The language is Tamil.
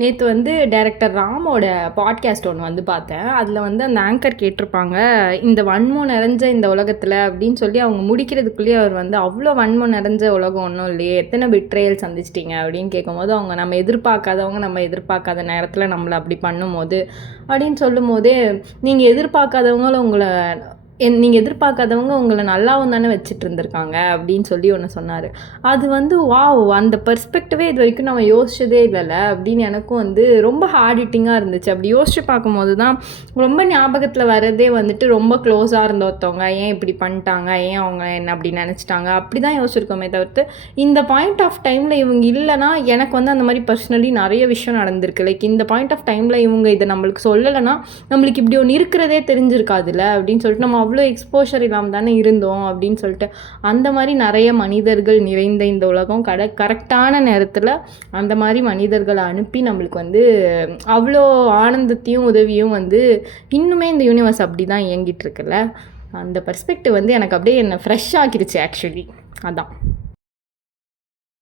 நேற்று வந்து டைரக்டர் ராமோட பாட்காஸ்ட் ஒன்று வந்து பார்த்தேன். அதில் வந்து அந்த ஆங்கர் கேட்டிருப்பாங்க, இந்த வன்மம் நிறைஞ்ச இந்த உலகத்தில் அப்படின்னு சொல்லி அவங்க முடிக்கிறதுக்குள்ளேயே அவர் வந்து அவ்வளோ வன்மம் நிறைஞ்ச உலகம் ஒன்றும் இல்லையே, எத்தனை பிட்ரேயல் சந்திச்சிட்டிங்க அப்படின்னு கேட்கும்போது, அவங்க நம்ம எதிர்பார்க்காதவங்க நம்ம எதிர்பார்க்காத நேரத்தில் நம்மளை அப்படி பண்ணும்போது அப்படின்னு சொல்லும் போதே, நீங்கள் எதிர்பார்க்காதவங்களும் உங்களை நீங்கள் எதிர்பார்க்காதவங்க உங்களை நல்லாவும் தானே வச்சுட்டு இருந்திருக்காங்க அப்படின்னு சொல்லி ஒன்று சொன்னார். அது வந்து வாவ், அந்த பெர்ஸ்பெக்டிவே இது வரைக்கும் நம்ம யோசிச்சதே இல்லைல்ல அப்படின்னு எனக்கும் வந்து ரொம்ப ஹார்ட் ஹிட்டிங்காக இருந்துச்சு. அப்படி யோசிச்சு பார்க்கும்போது தான் ரொம்ப ஞாபகத்தில் வர்றதே வந்துட்டு ரொம்ப க்ளோஸாக இருந்த ஒருத்தவங்க ஏன் இப்படி பண்ணிட்டாங்க, ஏன் அவங்க என்ன அப்படி நினச்சிட்டாங்க, அப்படி தான் யோசிச்சிருக்கோமே தவிர்த்து இந்த பாயிண்ட் ஆஃப் டைமில் இவங்க இல்லைனா எனக்கு வந்து அந்த மாதிரி பர்சனலி நிறைய விஷயம் நடந்திருக்கு. லைக் இந்த பாயிண்ட் ஆஃப் டைமில் இவங்க இதை நம்மளுக்கு சொல்லலைன்னா நம்மளுக்கு இப்படி ஒன்று இருக்கிறதே தெரிஞ்சிருக்காதுல்ல அப்படின்னு சொல்லிட்டு நம்ம அவ்வளோ எக்ஸ்போஷர் இல்லாமல் தானே இருந்தோம் அப்படின்னு சொல்லிட்டு அந்த மாதிரி நிறைய மனிதர்கள் நிறைந்த இந்த உலகம் கரெக்டான நேரத்தில் அந்த மாதிரி மனிதர்களை அனுப்பி நம்மளுக்கு வந்து அவ்வளோ ஆனந்தத்தையும் உதவியும் வந்து இன்னுமே இந்த யூனிவர்ஸ் அப்படி தான் இயங்கிட்டு இருக்குல்ல. அந்த பெர்ஸ்பெக்டிவ் வந்து எனக்கு அப்படியே என்னை ஃப்ரெஷ் ஆக்கிடுச்சு ஆக்சுவலி. அதான்.